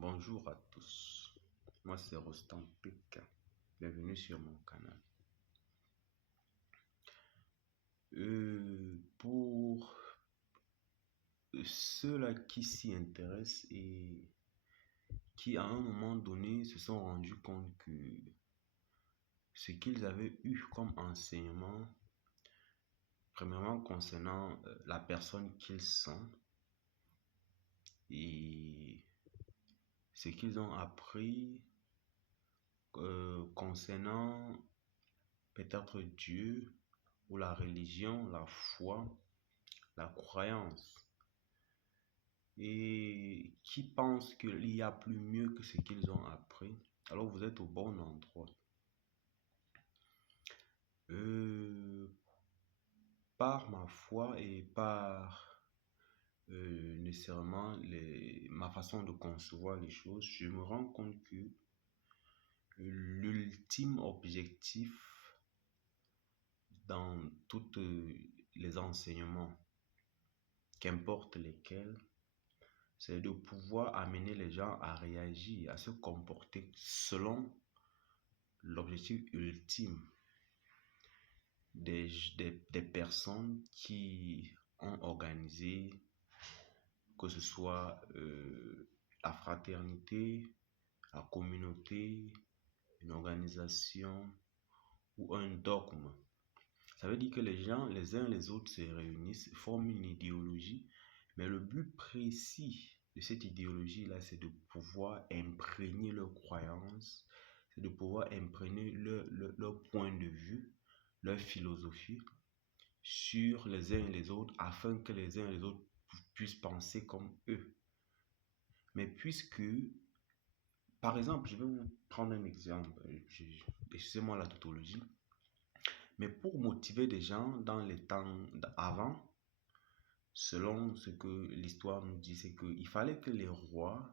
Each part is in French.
Bonjour à tous, moi c'est Rostan PK, bienvenue sur mon canal. Pour ceux-là qui s'y intéressent et qui à un moment donné se sont rendus compte que ce qu'ils avaient eu comme enseignement, premièrement concernant la personne qu'ils sont et ce qu'ils ont appris concernant peut-être Dieu ou la religion, la foi, la croyance, et qui pensent qu'il y a plus mieux que ce qu'ils ont appris, alors vous êtes au bon endroit. Par ma foi et par nécessairement ma façon de concevoir les choses, je me rends compte que l'ultime objectif dans tous les enseignements, qu'importe lesquels, c'est de pouvoir amener les gens à réagir, à se comporter selon l'objectif ultime des personnes qui ont organisé, que ce soit la fraternité, la communauté, une organisation ou un dogme. Ça veut dire que les gens, les uns les autres, se réunissent, forment une idéologie, mais le but précis de cette idéologie-là, c'est de pouvoir imprégner leurs croyances, c'est de pouvoir imprégner leur point de vue, leur philosophie sur les uns et les autres, afin que les uns et les autres puissent penser comme eux. Mais puisque, par exemple, je vais vous prendre un exemple, excusez-moi la tautologie, mais pour motiver des gens dans les temps avant, selon ce que l'histoire nous dit, c'est qu'il fallait que les rois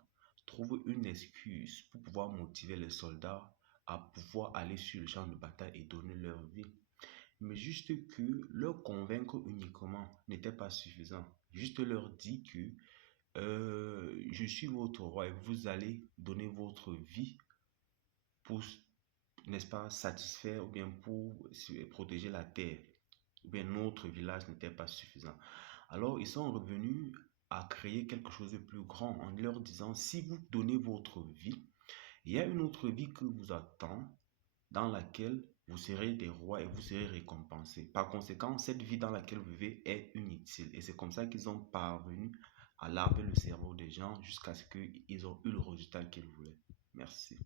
trouvent une excuse pour pouvoir motiver les soldats à pouvoir aller sur le champ de bataille et donner leur vie. Mais juste que leur convaincre uniquement n'était pas suffisant. Juste leur dire que je suis votre roi et vous allez donner votre vie pour, n'est-ce pas, satisfaire ou bien pour protéger la terre. Ou bien notre village n'était pas suffisant. Alors ils sont revenus à créer quelque chose de plus grand en leur disant, si vous donnez votre vie, il y a une autre vie qui vous attend dans laquelle vous serez des rois et vous serez récompensés. Par conséquent, cette vie dans laquelle vous vivez est inutile. Et c'est comme ça qu'ils ont parvenu à laver le cerveau des gens jusqu'à ce qu'ils aient eu le résultat qu'ils voulaient. Merci.